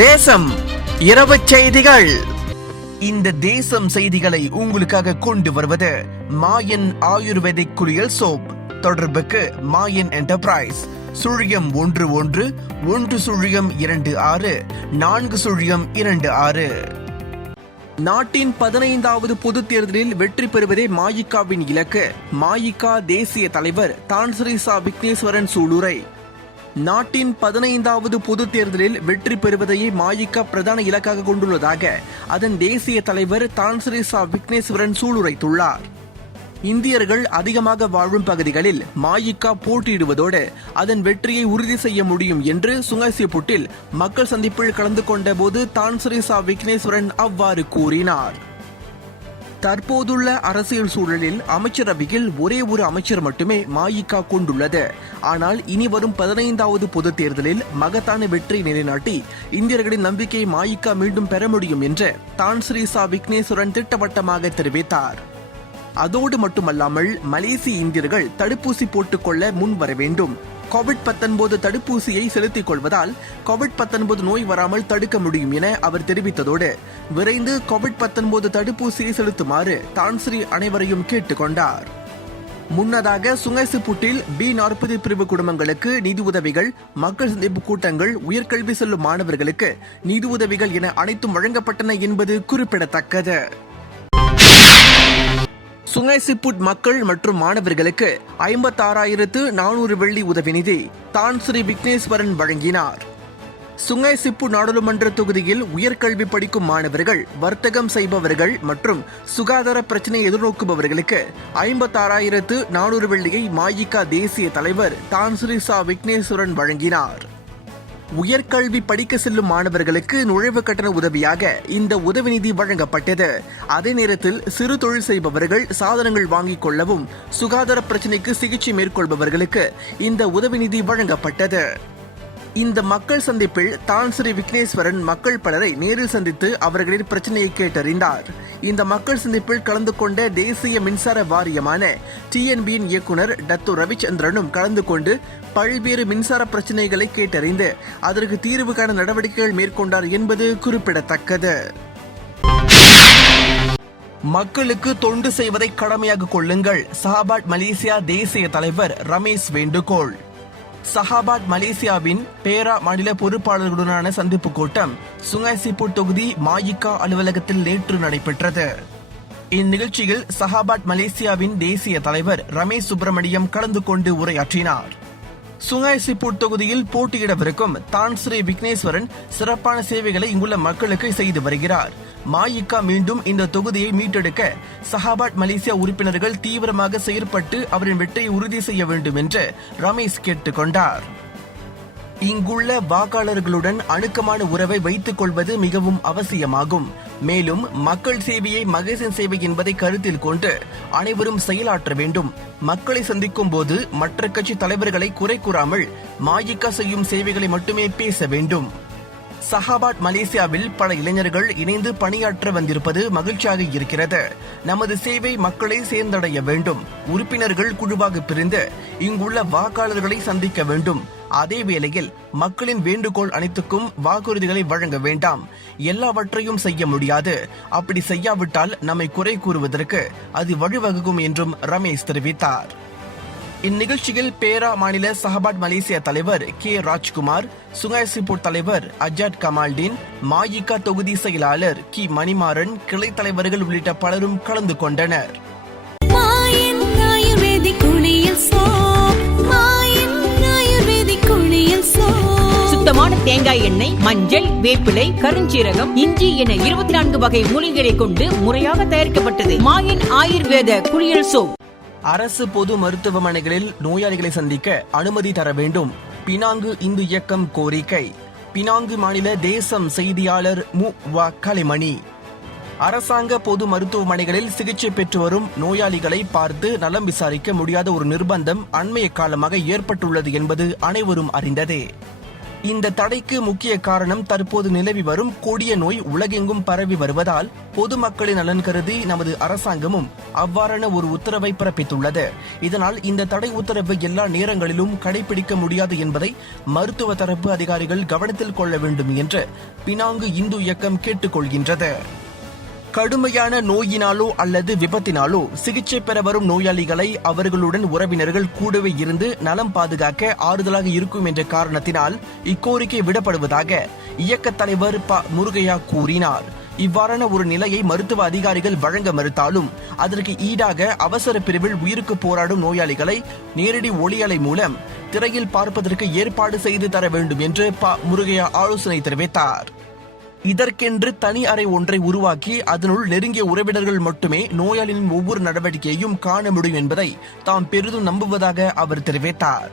தேசம் இரவு செய்திகள். இந்த தேசம் செய்திகளை உங்களுக்காக கொண்டு வருவது மாயன் ஆயுர்வேதிக் குளியல் சோப். தொடர்புக்கு மாயன் என்டர்பிரைஸ் 0111-26 நாட்டின் 15வது பொதுத் தேர்தலில் வெற்றி பெறுவதே மாயிகாவின் இலக்கு. மாயிகா தேசிய தலைவர் தான்ஸ்ரீசா விக்னேஸ்வரன் சூளுரை. நாட்டின் 15வது பொதுத் தேர்தலில் வெற்றி பெறுவதையே மாயிகா பிரதான இலக்காக கொண்டுள்ளதாக அதன் தேசிய தலைவர் தான்ஸ்ரீசா விக்னேஸ்வரன் சூளுரைத்துள்ளார். இந்தியர்கள் அதிகமாக வாழும் பகுதிகளில் மாயிகா போட்டியிடுவதோடு அதன் வெற்றியை உறுதி செய்ய முடியும் என்று சுங்கைசிப்புட்டில் மக்கள் சந்திப்பில் கலந்து கொண்ட போது தான்ஸ்ரீசா விக்னேஸ்வரன் அவ்வாறு கூறினார். தற்போதுள்ள அரசியல் சூழலில் அமைச்சரவையில் ஒரே ஒரு அமைச்சர் மட்டுமே மாயிகா கொண்டுள்ளது. ஆனால் இனி வரும் 15வது பொதுத் தேர்தலில் மகத்தான வெற்றி நிலைநாட்டி இந்தியர்களின் நம்பிக்கையை மாயிகா மீண்டும் பெற முடியும் என்று தான்ஸ்ரீசா விக்னேஸ்வரன் திட்டவட்டமாக தெரிவித்தார். அதோடு மட்டுமல்லாமல் மலேசிய இந்தியர்கள் தடுப்பூசி போட்டுக்கொள்ள முன் வர வேண்டும். கோவிட்-19 தடுப்பூசியை செலுத்திக் கொள்வதால் கோவிட்-19 நோய் வராமல் தடுக்க முடியும் என அவர் தெரிவித்ததோடு விரைந்து கோவிட்-19 தடுப்பூசியை செலுத்துமாறு தான்ஸ்ரீ அனைவரையும் கேட்டுக் கொண்டார். முன்னதாக சுங்கைசிப்புட்டில் B40 பிரிவு குடும்பங்களுக்கு நிதி உதவிகள், மக்கள் சந்திப்பு கூட்டங்கள், உயர்கல்வி செல்லும் மாணவர்களுக்கு நிதி உதவிகள் என அனைத்தும் வழங்கப்பட்டன என்பது குறிப்பிடத்தக்கது. சுங்கைசிப்புட் மக்கள் மற்றும் மாணவர்களுக்கு 56,400 வெள்ளி உதவி நிதி தான்ஸ்ரீ விக்னேஸ்வரன் வழங்கினார். சுங்கைசிப்பு நாடாளுமன்ற தொகுதியில் உயர்கல்வி படிக்கும் மாணவர்கள், வர்த்தகம் செய்பவர்கள் மற்றும் சுகாதார பிரச்சினை எதிர்நோக்குபவர்களுக்கு 56,400 வெள்ளியை மாயிகா தேசிய தலைவர் தான்ஸ்ரீசா விக்னேஸ்வரன் வழங்கினார். உயர்கல்வி படிக்க செல்லும் மாணவர்களுக்கு நுழைவு கட்டண உதவியாக இந்த உதவி நிதி வழங்கப்பட்டது. அதே நேரத்தில் சிறு தொழில் செய்பவர்கள் சாதனங்கள் வாங்கிக் கொள்ளவும், சுகாதார பிரச்சினைக்கு சிகிச்சை மேற்கொள்பவர்களுக்கு இந்த உதவி நிதி வழங்கப்பட்டது. இந்த மக்கள் சந்திப்பில் தான்ஸ்ரீ விக்னேஸ்வரன் மக்கள் பலரை நேரில் சந்தித்து அவர்களின் பிரச்சனையை கேட்டறிந்தார். இந்த மக்கள் சந்திப்பில் கலந்து கொண்ட தேசிய மின்சார வாரியமான TNB-யின் இயக்குனர் டத்து ரவிச்சந்திரனும் கலந்து கொண்டு பல்வேறு மின்சார பிரச்சனைகளை கேட்டறிந்து அதற்கு தீர்வு காண நடவடிக்கைகள் மேற்கொண்டார் என்பது குறிப்பிடத்தக்கது. மக்களுக்கு தொண்டு செய்வதை கடமையாக கொள்ளுங்கள். சஹாபாட் மலேசியா தேசிய தலைவர் ரமேஷ் வேண்டுகோள். சஹாபாட் மலேசியாவின் பேரா மாநில பொறுப்பாளர்களுடனான சந்திப்பு கூட்டம் சுங்கைசிப்புட் தொகுதி மாயிகா அலுவலகத்தில் நேற்று நடைபெற்றது. இந்நிகழ்ச்சியில் சஹாபாட் மலேசியாவின் தேசிய தலைவர் ரமேஷ் சுப்பிரமணியம் கலந்து கொண்டு உரையாற்றினார். சுங்கைசிப்புட் தொகுதியில் போட்டியிடவிருக்கும் தான்ஸ்ரீ விக்னேஸ்வரன் சிறப்பான சேவைகளை இங்குள்ள மக்களுக்கு செய்து வருகிறார். மாயிகா மீண்டும் இந்த தொகுதியை மீட்டெடுக்க சஹாபாட் மலேசியா உறுப்பினர்கள் தீவிரமாக செயற்பட்டு அவரின் வெற்றியை உறுதி செய்ய வேண்டும் என்று ரமேஷ் கேட்டுக் கொண்டார். இங்குள்ள வாக்காளர்களுடன் அணுக்கமான உறவை வைத்துக் கொள்வது மிகவும் அவசியமாகும். மேலும் மக்கள் சேவையை மகேசன் சேவை என்பதை கருத்தில் கொண்டு அனைவரும் செயலாற்ற வேண்டும். மக்களை சந்திக்கும் போது மற்ற கட்சி தலைவர்களை குறை கூறாமல் மாயிகா செய்யும் சேவைகளை மட்டுமே பேச வேண்டும். சஹாபாட் மலேசியாவில் பல இளைஞர்கள் இணைந்து பணியாற்ற வந்திருப்பது மகிழ்ச்சியாக இருக்கிறது. நமது சேவை மக்களை சேர்ந்தடைய வேண்டும். உறுப்பினர்கள் குழுவாக பிரிந்து இங்குள்ள வாக்காளர்களை சந்திக்க வேண்டும். அதே வேளையில் மக்களின் வேண்டுகோள் அனைத்துக்கும் வாக்குறுதிகளை வழங்க வேண்டாம். எல்லாவற்றையும் செய்ய முடியாது. அப்படி செய்யாவிட்டால் நம்மை குறை கூறுவதற்கு அது வழிவகுக்கும் என்றும் ரமேஷ் தெரிவித்தார். இந்நிகழ்ச்சியில் பேரா மாநில சஹாபாட் மலேசியா தலைவர் K ராஜ்குமார், சுங்கைசிப்புட் தலைவர் அஜாட் கமால்டீன், மாயிகா தொகுதி செயலாளர் கி மணிமாறன், கிளை தலைவர்கள் உள்ளிட்ட பலரும் கலந்து கொண்டனர். சுத்தமான தேங்காய் எண்ணெய், மஞ்சள், வேப்பிலை, கருஞ்சீரகம், இஞ்சி என 24 வகை மூலிகைகளை கொண்டு முறையாக தயாரிக்கப்பட்டது மாயன் ஆயுர்வேத குளியல் சோப். அரசு பொது மருத்துவமனைகளில் நோயாளிகளை சந்திக்க அனுமதி தர வேண்டும். பினாங்கு இந்து இயக்கம் கோரிக்கை. பினாங்கு மாநில தேசம் செய்தியாளர் மு.வ. கலைமணி. அரசாங்க பொது மருத்துவமனைகளில் சிகிச்சை பெற்று வரும் நோயாளிகளை பார்த்து நலம் விசாரிக்க முடியாத ஒரு நிர்பந்தம் அண்மைய காலமாக ஏற்பட்டுள்ளது என்பது அனைவரும் அறிந்ததே. இந்த தடைக்கு முக்கிய காரணம் தற்போது நிலவி வரும் கொடிய நோய் உலகெங்கும் பரவி வருவதால் பொதுமக்களின் நலன் கருதி நமது அரசாங்கமும் அவ்வாறான ஒரு உத்தரவை பிறப்பித்துள்ளது. இதனால் இந்த தடை உத்தரவு எல்லா நேரங்களிலும் கடைபிடிக்க முடியாது என்பதை மருத்துவ தரப்பு அதிகாரிகள் கவனத்தில் கொள்ள வேண்டும் என்று பினாங்கு இந்து இயக்கம் கேட்டுக்கொள்கின்றது. கடுமையான நோயினாலோ அல்லது விபத்தினாலோ சிகிச்சை பெற வரும் நோயாளிகளை அவர்களுடன் உறவினர்கள் கூடவே இருந்து நலம் பாதுகாக்க ஆறுதலாக இருக்கும் என்ற காரணத்தினால் இக்கோரிக்கை விடப்படுவதாக இயக்க தலைவர் ப. முருகையா கூறினார். இவ்வாறான ஒரு நிலையை மருத்துவ அதிகாரிகள் வழங்க மறுத்தாலும் அதற்கு ஈடாக அவசர பிரிவில் உயிருக்கு போராடும் நோயாளிகளை நேரடி ஒளியலை மூலம் திரையில் பார்ப்பதற்கு ஏற்பாடு செய்து தர வேண்டும் என்று ப. முருகையா ஆலோசனை தெரிவித்தார். இதற்கென்று தனி அறை ஒன்றை உருவாக்கி அதனுள் நெருங்கிய உறவினர்கள் மட்டுமே நோயாளியின் ஒவ்வொரு நடவடிக்கையையும் காண முடியும் என்பதை தாம் பெரிதும் நம்புவதாக அவர் தெரிவித்தார்.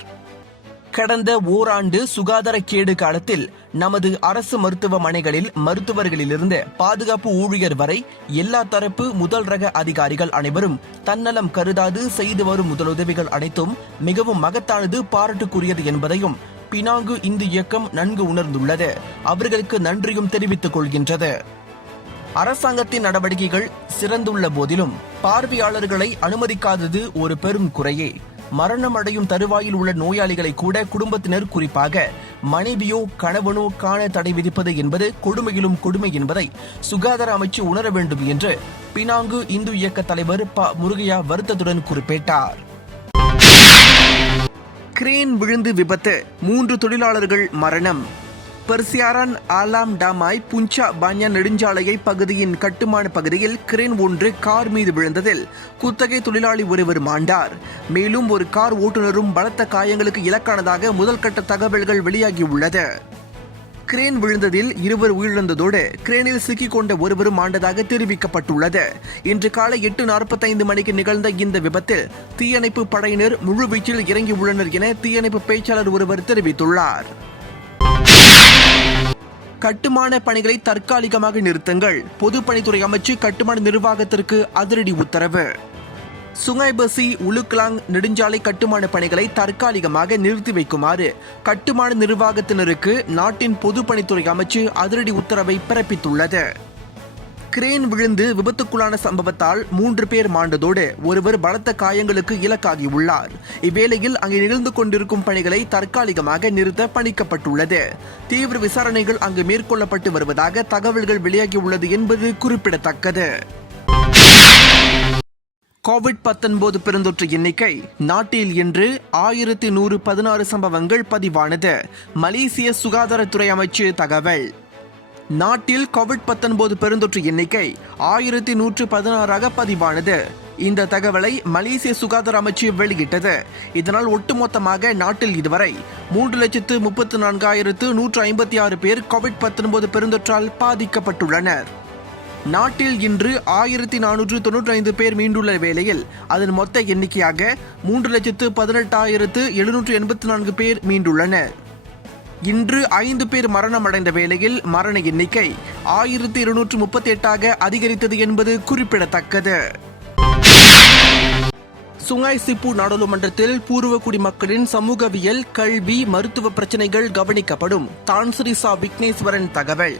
கடந்த ஓராண்டு சுகாதார கேடு காலத்தில் நமது அரசு மருத்துவமனைகளில் மருத்துவர்களிலிருந்து பாதுகாப்பு ஊழியர் வரை எல்லா தரப்பு முதல் ரக அதிகாரிகள் அனைவரும் தன்னலம் கருதாது செய்து வரும் முதலுதவிகள் அனைத்தும் மிகவும் மகத்தானது, பாராட்டுக்குரியது என்பதையும் பினாங்கு இந்து இயக்கம் நன்கு உணர்ந்துள்ளது. அவர்களுக்கு நன்றியும் தெரிவித்துக் கொள்கின்றது. அரசாங்கத்தின் நடவடிக்கைகள் சிறந்துள்ள போதிலும் பார்வையாளர்களை அனுமதிக்காதது ஒரு பெரும் குறையே. மரணம் அடையும் தருவாயில் உள்ள நோயாளிகளை கூட குடும்பத்தினர், குறிப்பாக மனைவியோ கணவனோ காண தடை விதிப்பது என்பது கொடுமையிலும் கொடுமை என்பதை சுகாதார அமைச்சு உணர வேண்டும் என்று பினாங்கு இந்து இயக்க தலைவர் ப. முருகையா வருத்தத்துடன் குறிப்பிட்டார். கிரேன் விழுந்து விபத்து, 3 தொழிலாளர்கள் மரணம். பெர்சியாரான் ஆலாம் டாமாய் புஞ்சா பான்யா நெடுஞ்சாலையை பகுதியின் கட்டுமான பகுதியில் கிரேன் ஒன்று கார் மீது விழுந்ததில் குத்தகை தொழிலாளி ஒருவர் மாண்டார். மேலும் ஒரு கார் ஓட்டுநரும் பலத்த காயங்களுக்கு இலக்கானதாக முதல்கட்ட தகவல்கள் வெளியாகியுள்ளது. கிரேன் விழுந்ததில் 2 உயிரிழந்ததோடு கிரேனில் சிக்கிக் கொண்ட ஒருவரும் மாண்டதாக தெரிவிக்கப்பட்டுள்ளது. இன்று காலை 8:45 மணிக்கு நிகழ்ந்த இந்த விபத்தில் தீயணைப்பு படையினர் முழுவீச்சில் இறங்கியுள்ளனர் என தீயணைப்பு பேச்சாளர் ஒருவர் தெரிவித்துள்ளார். கட்டுமான பணிகளை தற்காலிகமாக நிறுத்துங்கள், பொதுப்பணித்துறை அமைச்சு கட்டுமான நிர்வாகத்திற்கு அதிரடி உத்தரவு. சுங்கைபசி உலுக்லாங் நெடுஞ்சாலை கட்டுமான பணிகளை தற்காலிகமாக நிறுத்தி வைக்குமாறு கட்டுமான நிர்வாகத்தினருக்கு நாட்டின் பொதுப்பணித்துறை அமைச்சு அதிரடி உத்தரவை பிறப்பித்துள்ளது. கிரேன் விழுந்து விபத்துக்குள்ளான சம்பவத்தால் 3 பேர் மாண்டதோடு ஒருவர் பலத்த காயங்களுக்கு இலக்காகியுள்ளார். இவ்வேளையில் அங்கு நிகழ்ந்து கொண்டிருக்கும் பணிகளை தற்காலிகமாக நிறுத்த பணிக்கப்பட்டுள்ளது. தீவிர விசாரணைகள் அங்கு மேற்கொள்ளப்பட்டு வருவதாக தகவல்கள் வெளியாகியுள்ளது என்பது குறிப்பிடத்தக்கது. கோவிட்-19 பெருந்தொற்று எண்ணிக்கை நாட்டில் இன்று 1116 சம்பவங்கள் பதிவானது. மலேசிய சுகாதாரத்துறை அமைச்சு தகவல். நாட்டில் கோவிட்-19 பெருந்தொற்று எண்ணிக்கை 1116 பதிவானது. இந்த தகவலை மலேசிய சுகாதார அமைச்சு வெளியிட்டது. இதனால் ஒட்டுமொத்தமாக நாட்டில் இதுவரை 3,34,156 பேர் கோவிட்-19 பெருந்தொற்றால் பாதிக்கப்பட்டுள்ளனர். நாட்டில் இன்று 1495 பேர் மீண்டுள்ள வேளையில் அதன் மொத்த எண்ணிக்கையாக 3,18,784 பேர் மீண்டுள்ளனர். இன்று 5 பேர் மரணம் அடைந்த வேளையில் மரண எண்ணிக்கை 1238 அதிகரித்தது என்பது குறிப்பிடத்தக்கது. சுங்காய் சிப்பு நாடாளுமன்றத்தில் பூர்வ குடிமக்களின் சமூகவியல், கல்வி, மருத்துவ பிரச்சினைகள் கவனிக்கப்படும். தான்ஸ்ரீ சா விக்னேஸ்வரன் தகவல்.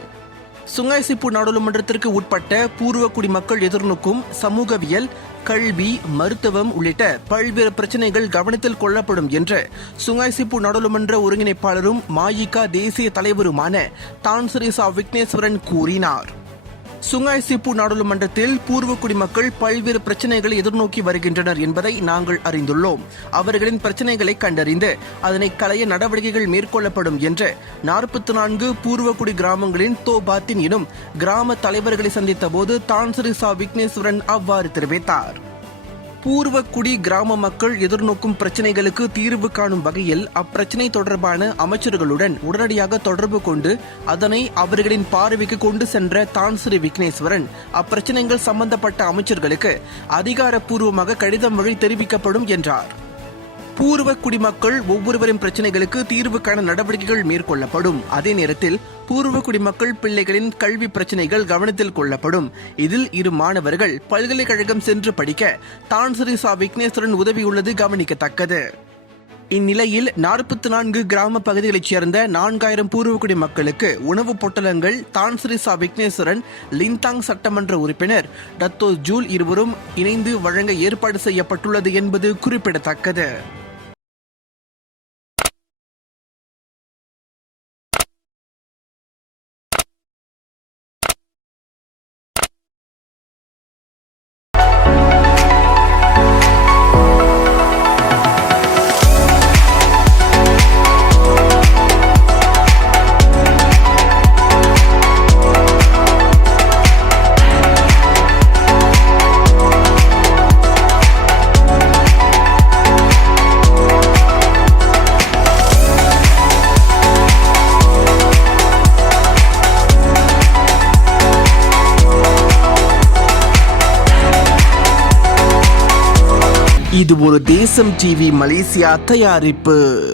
சுங்காய் சிப்பு நாடாளுமன்றத்திற்கு உட்பட்ட பூர்வ குடிமக்கள் எதிர்நோக்கும் சமூகவியல், கல்வி, மருத்துவம் உள்ளிட்ட பல்வேறு பிரச்சனைகள் கவனத்தில் கொள்ளப்படும் என்று சுங்காய் சிப்பு நாடாளுமன்ற ஒருங்கிணைப்பாளரும் மாயிகா தேசிய தலைவருமான தான்ஸ்ரீ சா விக்னேஸ்வரன் கூறினார். சுங்காய் சிப்பு நாடாளுமன்றத்தில் பூர்வ குடிமக்கள் பல்வேறு பிரச்சனைகளை எதிர்நோக்கி வருகின்றனர் என்பதை நாங்கள் அறிந்துள்ளோம். அவர்களின் பிரச்சனைகளை கண்டறிந்து அதனை களைய நடவடிக்கைகள் மேற்கொள்ளப்படும் என்று 44 பூர்வகுடி கிராமங்களின் தோபாத்தின் எனும் கிராம தலைவர்களை சந்தித்த போது தான்ஸ்ரீ சா விக்னேஸ்வரன் அவ்வாறு தெரிவித்தார். பூர்வக்குடி கிராம மக்கள் எதிர்நோக்கும் பிரச்சனைகளுக்கு தீர்வு காணும் வகையில் அப்பிரச்சனை தொடர்பான அமைச்சர்களுடன் உடனடியாக தொடர்பு கொண்டு அதனை அவர்களின் பார்வைக்கு கொண்டு சென்ற தான்ஸ்ரீ விக்னேஸ்வரன் அப்பிரச்சனைகள் சம்பந்தப்பட்ட அமைச்சர்களுக்கு அதிகாரப்பூர்வமாக கடிதம் வழி தெரிவிக்கப்படும் என்றார். பூர்வ குடிமக்கள் ஒவ்வொருவரின் பிரச்சனைகளுக்கு தீர்வு காண நடவடிக்கைகள் மேற்கொள்ளப்படும். அதே நேரத்தில் பூர்வ குடிமக்கள் பிள்ளைகளின் கல்வி பிரச்சனைகள் கவனத்தில் கொள்ளப்படும். இதில் 2 மாணவர்கள் பல்கலைக்கழகம் சென்று படிக்க தான்ஸ்ரீ சா விக்னேஸ்வரன் உதவியுள்ளது கவனிக்கத்தக்கது. இந்நிலையில் 44 கிராம பகுதிகளைச் சேர்ந்த 4000 பூர்வகுடி மக்களுக்கு உணவுப் பொட்டலங்கள் தான்சிரிசா விக்னேஸ்வரன் லிந்தாங் சட்டமன்ற உறுப்பினர் டத்தோ ஜூல் இருவரும் இணைந்து வழங்க ஏற்பாடு செய்யப்பட்டுள்ளது என்பது குறிப்பிடத்தக்கது. இது ஒரு தேசம் டிவி மலேசியா தயாரிப்பு.